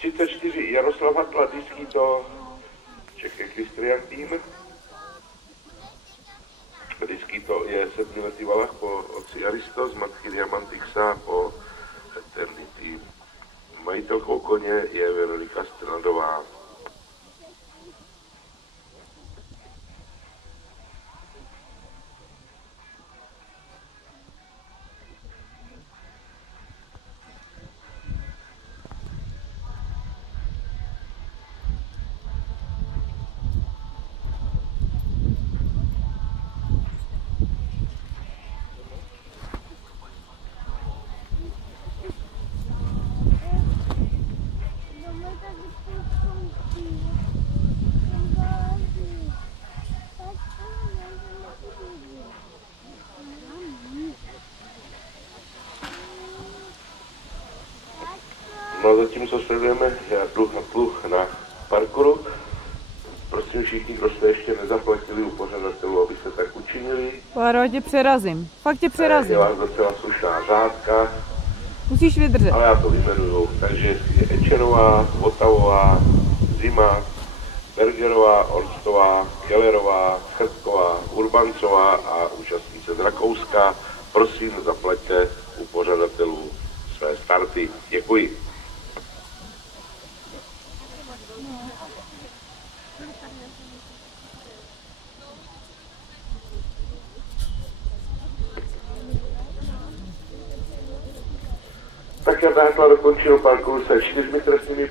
34 Jaroslav Hatla, Disky to Czech Equestrian Team. Disky to je 7letý valach po otci Aristo z matky Diamantixa, po Eternity. Majitelkou koně je Veronika Strnadová. No a zatímco sledujeme Jardu Hatlu na parkouru, prosím všichni, kdo jste ještě nezaplatili u pořadatelů, aby se tak učinili. Páro, tě přerazím. Fakt tě přerazím. Je vás docela slušná řádka. Musíš vydržet. Ale já to vyjmenuju. Takže je Ečerová, Votavová, Zima, Bergerová, Orstová, Kellerová, Chrtková, Urbancová a účastnice z Rakouska. Prosím, zaplaťte u pořadatelů své starty. Děkuji. Tak Jarda Hatla dokončil parkour se 4 trestnými